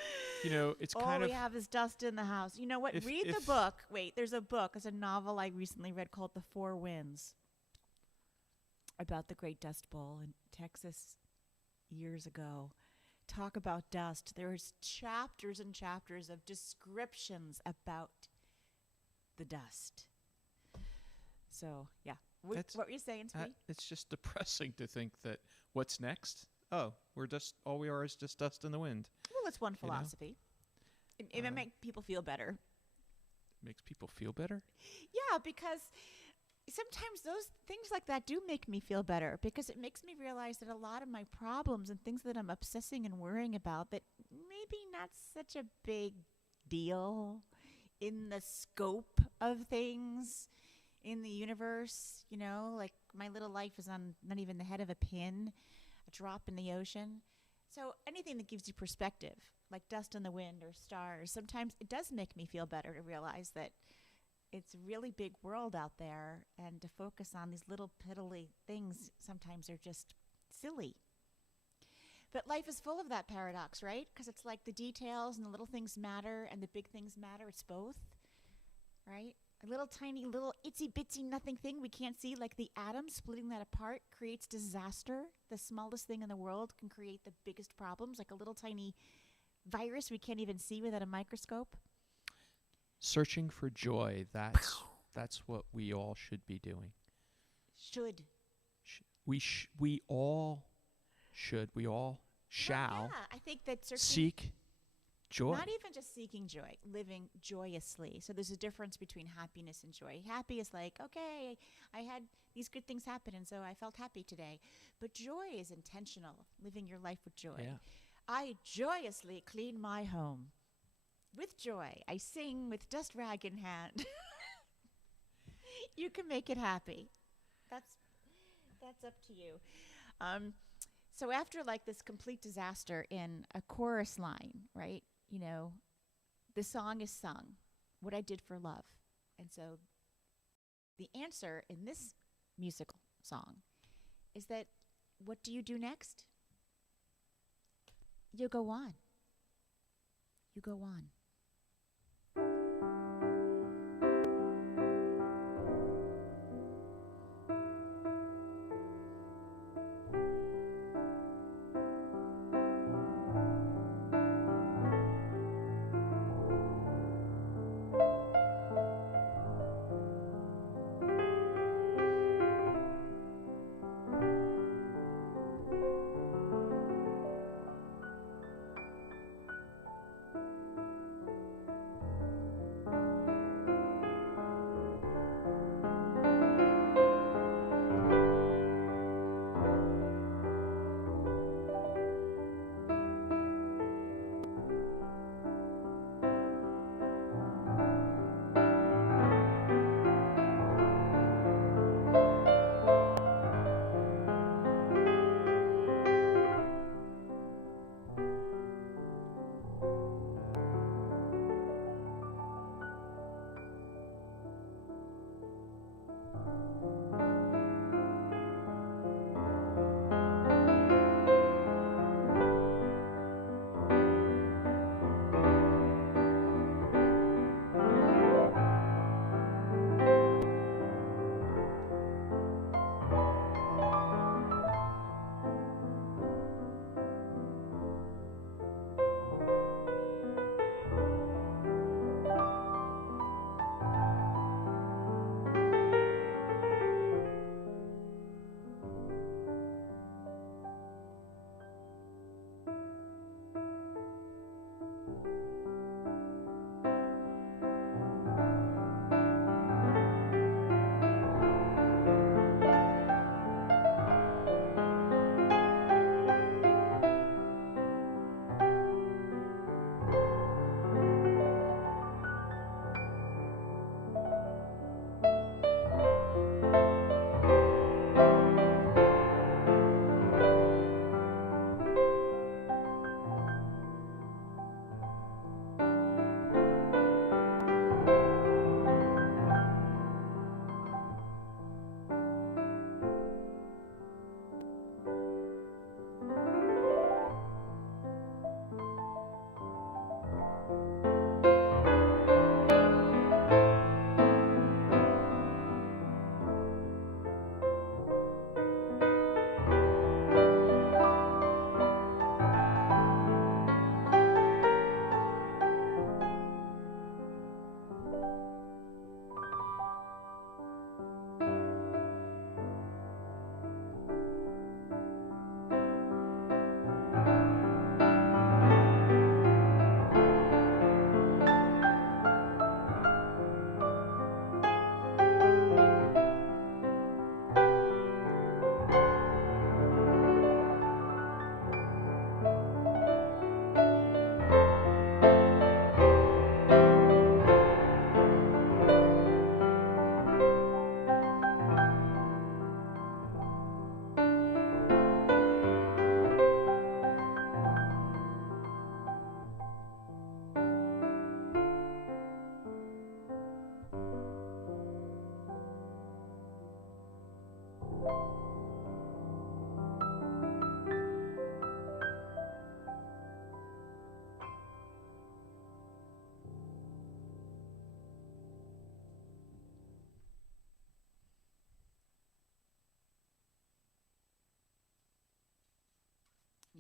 it's all kind of. All we have is dust in the house. You know what? Read the book. Wait, there's a book. It's a novel I recently read called The Four Winds, about the Great Dust Bowl in Texas years ago. Talk about dust. There's chapters and chapters of descriptions about the dust. So, yeah. What were you saying, Speed? It's just depressing to think that what's next? Oh, all we are is just dust in the wind. Well, it's one philosophy. It may make people feel better. Makes people feel better? Yeah, because sometimes those things like that do make me feel better, because it makes me realize that a lot of my problems and things that I'm obsessing and worrying about, that maybe not such a big deal in the scope of things in the universe. Like my little life is on not even the head of a pin, a drop in the ocean. So anything that gives you perspective, like dust in the wind or stars, sometimes it does make me feel better to realize that it's a really big world out there, and to focus on these little piddly things sometimes are just silly. But life is full of that paradox, right? Because it's like the details and the little things matter and the big things matter. It's both, right? A little tiny, little itsy-bitsy nothing thing we can't see, like the atom, splitting that apart creates disaster. The smallest thing in the world can create the biggest problems, like a little tiny virus we can't even see without a microscope. Searching for joy. That's what we all should be doing. Should. We all should. We all shall. Well, yeah, I think that seek joy. Not even just seeking joy, living joyously. So there's a difference between happiness and joy. Happy is like, okay, I had these good things happen, and so I felt happy today. But joy is intentional, living your life with joy. Yeah. I joyously clean my home. With joy, I sing with dust rag in hand. You can make it happy. That's up to you. So after like this complete disaster in a chorus line, right? The song is sung, what I did for love. And so the answer in this musical song is that what do you do next? You go on. You go on.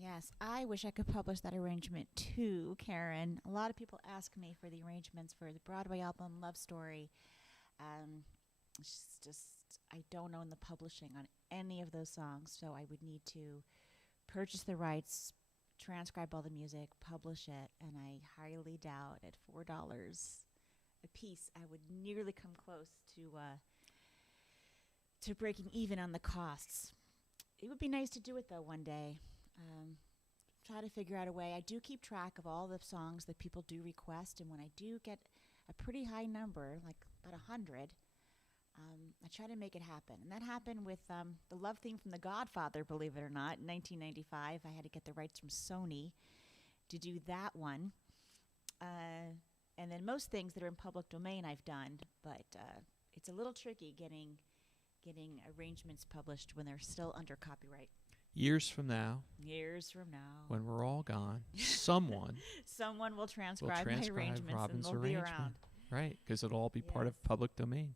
Yes, I wish I could publish that arrangement too, Karen. A lot of people ask me for the arrangements for the Broadway album Love Story. It's just, I don't own the publishing on any of those songs, so I would need to purchase the rights, transcribe all the music, publish it, and I highly doubt at $4 a piece I would nearly come close to breaking even on the costs. It would be nice to do it though one day. Try to figure out a way. I do keep track of all the songs that people do request, and when I do get a pretty high number, like about 100, I try to make it happen. And that happened with the love theme from The Godfather, believe it or not, in 1995. I had to get the rights from Sony to do that one. And then most things that are in public domain I've done, but it's a little tricky getting arrangements published when they're still under copyright. Years from now, when we're all gone, someone will transcribe my arrangements Robin's and they'll be arrangement. around. Right, because it'll all be part of public domain.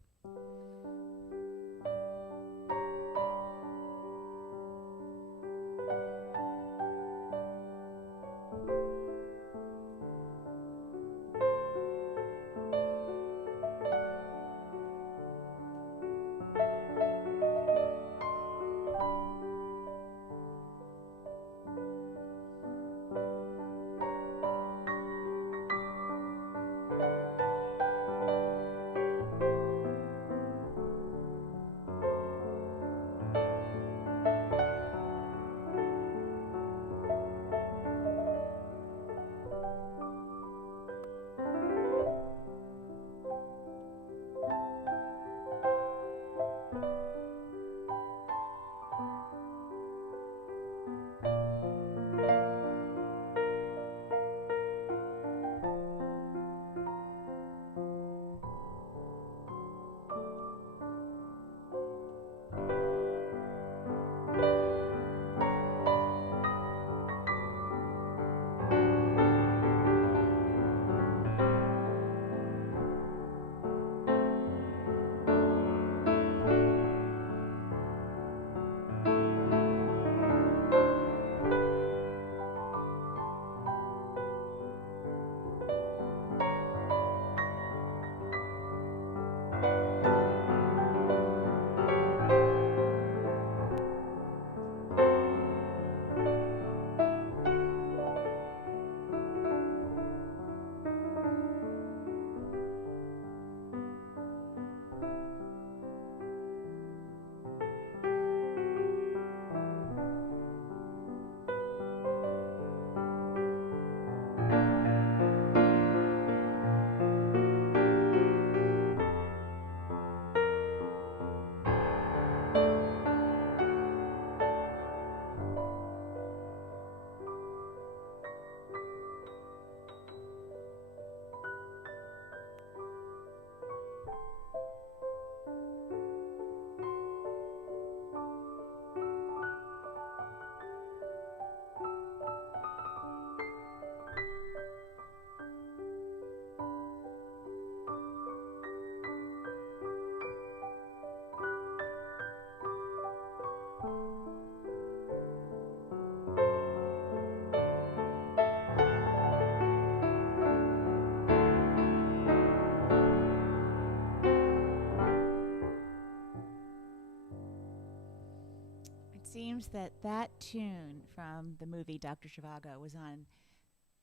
Seems that tune from the movie Dr. Zhivago was on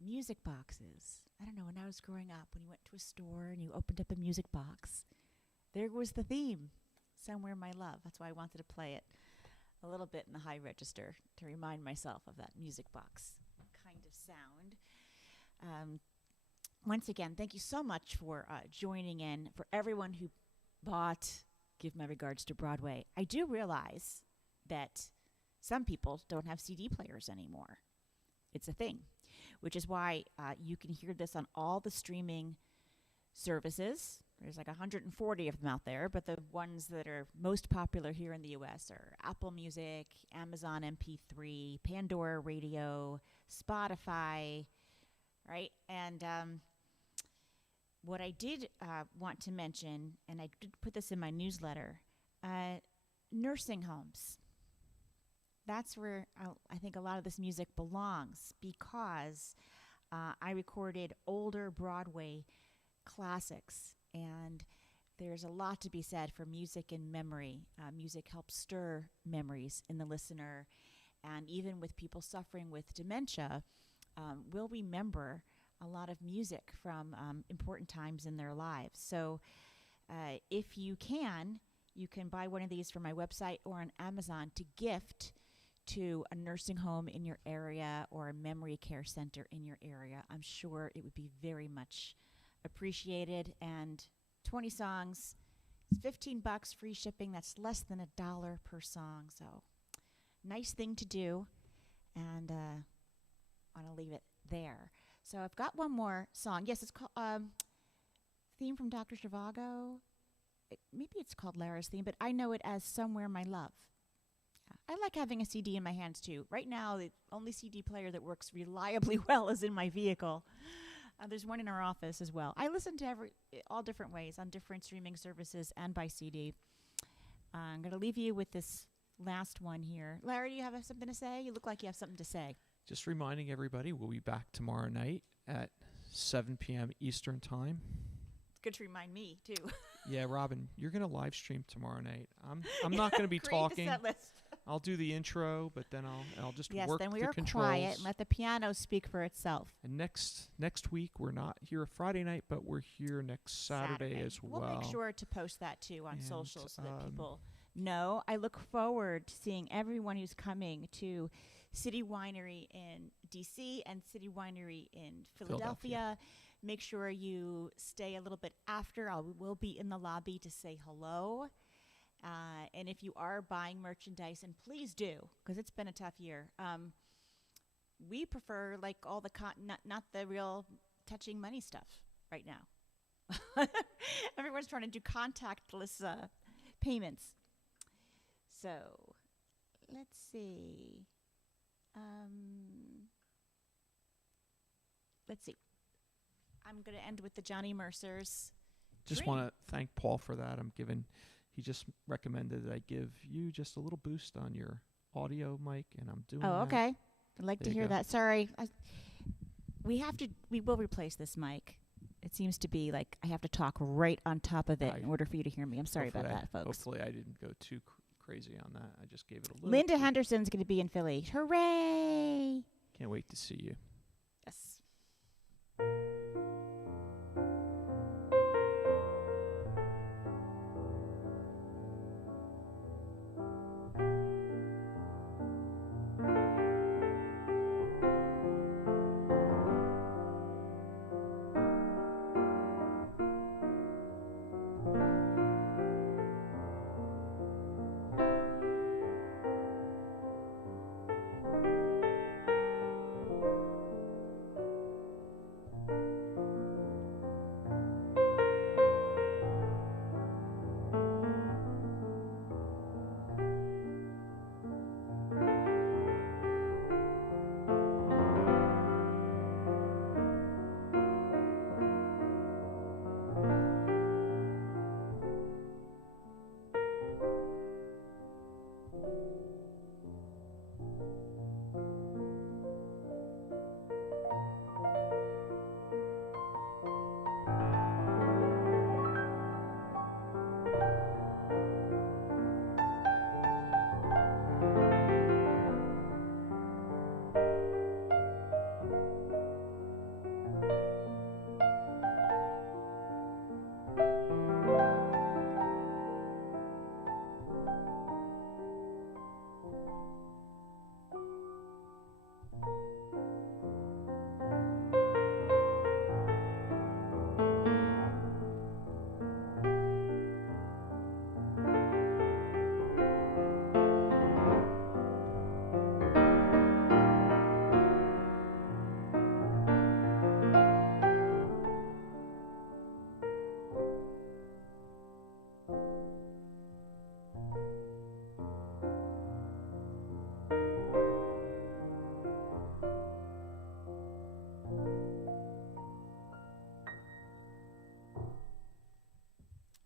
music boxes. I don't know, when I was growing up, when you went to a store and you opened up a music box, there was the theme, Somewhere My Love. That's why I wanted to play it a little bit in the high register to remind myself of that music box kind of sound. Once again, thank you so much for joining in. For everyone who bought Give My Regards to Broadway, I do realize that some people don't have CD players anymore. It's a thing, which is why you can hear this on all the streaming services. There's like 140 of them out there, but the ones that are most popular here in the U.S. are Apple Music, Amazon MP3, Pandora Radio, Spotify, right? And what I did want to mention, and I did put this in my newsletter, nursing homes. that's where I think a lot of this music belongs, because I recorded older Broadway classics, and there's a lot to be said for music and memory. Music helps stir memories in the listener, and even with people suffering with dementia, will remember a lot of music from important times in their lives. So if you can buy one of these from my website or on Amazon to gift to a nursing home in your area or a memory care center in your area. I'm sure it would be very much appreciated. And 20 songs, it's $15, free shipping. That's less than $1 per song. So nice thing to do. And I want to leave it there. So I've got one more song. Yes, it's called theme from Dr. Zhivago. Maybe it's called Lara's theme, but I know it as Somewhere My Love. I like having a CD in my hands too. Right now, the only CD player that works reliably well is in my vehicle. There's one in our office as well. I listen to all different ways on different streaming services and by CD. I'm going to leave you with this last one here. Larry, do you have something to say? You look like you have something to say. Just reminding everybody, we'll be back tomorrow night at 7 p.m. Eastern Time. It's good to remind me, too. Yeah, Robin, you're going to live stream tomorrow night. I'm not going to be talking. The set list. I'll do the intro, but then I'll just yes, work then we the are controls. Quiet and let the piano speak for itself. And next week we're not here Friday night, but we're here next Saturday as well. We'll make sure to post that too on socials so that people know. I look forward to seeing everyone who's coming to City Winery in D.C. and City Winery in Philadelphia. Make sure you stay a little bit after. We will be in the lobby to say hello. And if you are buying merchandise, and please do, because it's been a tough year. We prefer like all the not the real touching money stuff right now. Everyone's trying to do contactless payments. So let's see. I'm going to end with the Johnny Mercer's. Just want to thank Paul for that. He just recommended that I give you just a little boost on your audio mic, and I'm doing that. Oh, okay. I'd like to hear that. Sorry. We will replace this mic. It seems to be like I have to talk right on top of it in order for you to hear me. I'm sorry about that, folks. Hopefully I didn't go too crazy on that. I just gave it a little. Linda Henderson's going to be in Philly. Hooray! Can't wait to see you. Yes.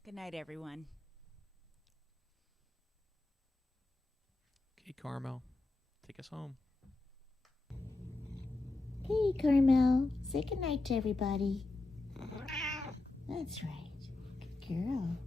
Good night, everyone. Okay, Carmel. take us home. Hey, Carmel. Say goodnight to everybody. That's right. Good girl.